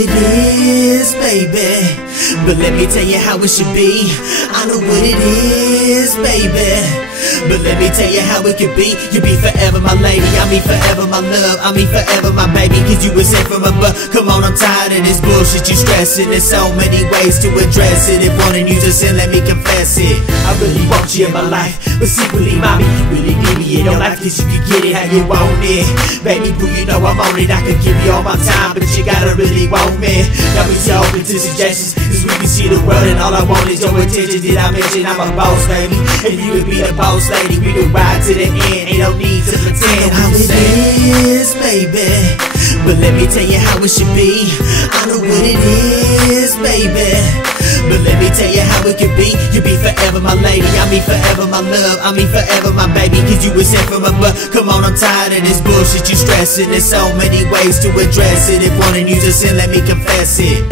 it is, baby, but let me tell you how it should be. I know what it is, baby, but let me tell you how it could be. You be forever my lady, I mean forever my love, I mean forever my baby, cause you were sent from above. Come on, I'm tired of this bullshit you stressing. There's so many ways to address it. If wanting you to sin, let me confess it. I really want you in my life, but secretly, mommy, you really need me in your life, cause you can get it how you want it. Baby boo, you know I'm on it, I can give you all my time, but you gotta really want me. Got me so open to suggestions, cause we can see the world and all I want is your attention. Did I mention I'm a boss, baby? And you would be the boss lady, we can ride to the end, ain't no need to pretend. I know how it is, baby, but let me tell you how it should be. I know what it is, baby, but let me tell you how it could be. You be forever my lady, I mean forever my love, I mean forever my baby, cause you were sent from above. Come on, I'm tired of this bullshit you stressing. There's so many ways to address it. If wanting you to sin, let me confess it.